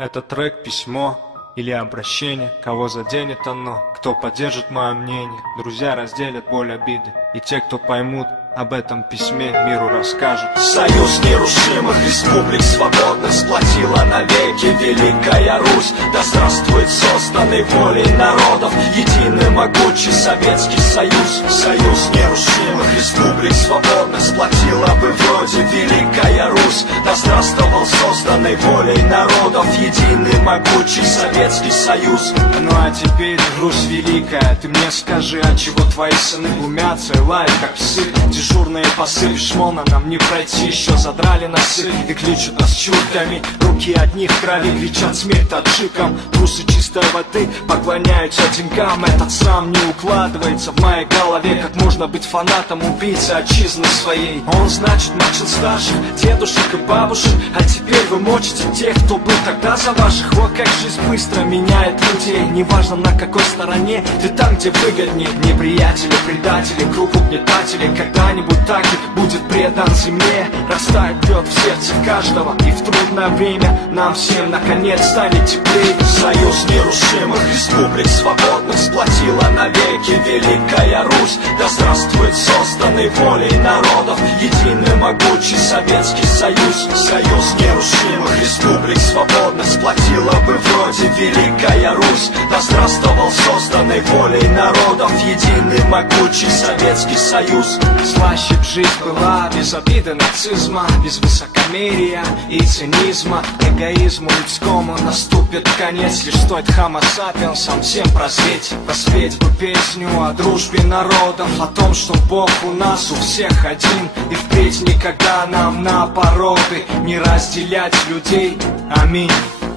Этот трек письмо или обращение, кого заденет оно, кто поддержит мое мнение. Друзья разделят боль обиды, и те, кто поймут об этом письме, миру расскажут. Союз нерушимых республик свободных сплотила навеки Великая Русь. Да здравствует созданный волей народов единый могучий Советский Союз. Союз нерушимых республик свободных сплотила бы вроде Великая Русь. Да здравствовал созданный волей народов единый могучий Советский Союз. Ну а теперь, Русь великая, ты мне скажи, от чего твои сыны глумятся и лают как псы? Дежурные пасы, пешмона нам не пройти, еще задрали носы и кличут нас чурками. Руки одних в крови кричат смерть таджикам. Трусы чистой воды поклоняются деньгам. Этот срам не укладывается в моей голове. Как можно быть фанатом убийцы отчизны своей? Он, значит, мочил старших дедушек и бабушек, а теперь вы мочите тех, кто был тогда за ваших. Вот как жизнь быстро меняет людей. Неважно на какой стороне, ты там, где выгоднее. Неприятели, предатели, круг угнетателей когда-нибудь так и будет предан земле. Растает лед в сердце каждого, и в трудное время нам всем наконец станет теплее. Союз нерушимых республик свободных сплотила навеки Великая Русь. Да здравствует созданный волей народов единый могучий Советский Союз. Союз нерушимых республик свободных сплотила бы вроде Великая Русь. Да здравствовал созданный волей народов единый могучий Советский Союз. Слаще б жизнь была без обиды нацизма, без высокомерия и цинизма. Эгоизму людскому наступит конец, лишь стоит хомо сапиенсам всем прозреть. Поспеть бы песню о дружбе народов, о том, что Бог у нас у всех один, и впредь никогда нам на породы не разделять людей. Аминь.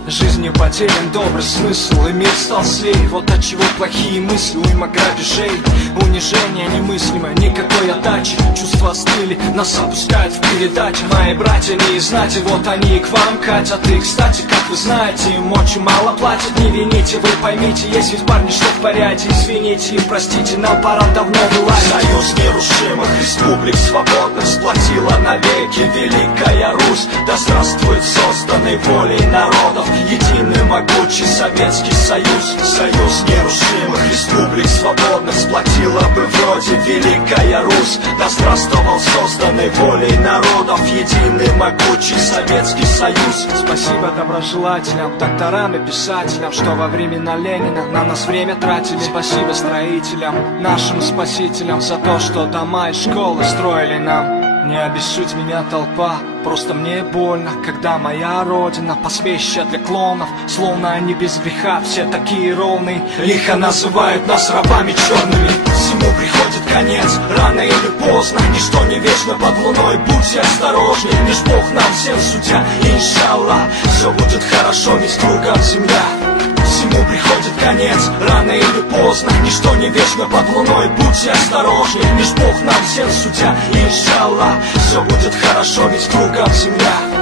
Жизнью потерян добрый смысл, и мир стал злей. Вот отчего плохие мысли, уйма грабежей, унижение немыслимое, никакой отдачи. Чувства остыли, нас опускают в передаче. Мои братья не из знати, вот они и к вам катят. И, кстати, как вы знаете, им очень мало платят. Не вините, вы поймите, есть ведь парни, что в порядке. Извините и простите, нам пора давно вылазить. Союз нерушимых республик свободных сплотила навеки Великая Русь. Да здравствует созданный волей народов единый могучий Советский Союз. Союз нерушимых республик свободных сплотила бы вроде Великая Русь. Да здравствовал созданный волей народов единый могучий Советский Союз. Спасибо доброжелателям, докторам и писателям, что во времена Ленина на нас время тратили. Спасибо строителям, нашим спасителям, за то, что дома и школы строили нам. Не обессудь меня, толпа, просто мне больно, когда моя родина посмешище для клонов. Словно они без греха, все такие ровные. Лихо называют нас рабами черными. Всему приходит конец, рано или поздно. Ничто не вечно под луной, будьте осторожней. Лишь Бог нам всем судья, иншаллах. Все будет хорошо, ведь кругом земля. Всему приходит конец, рано или поздно. Ничто не вечно под луной, будьте осторожней. Лишь Бог нам всем судья, иншаллах. Все будет хорошо, ведь кругом земля.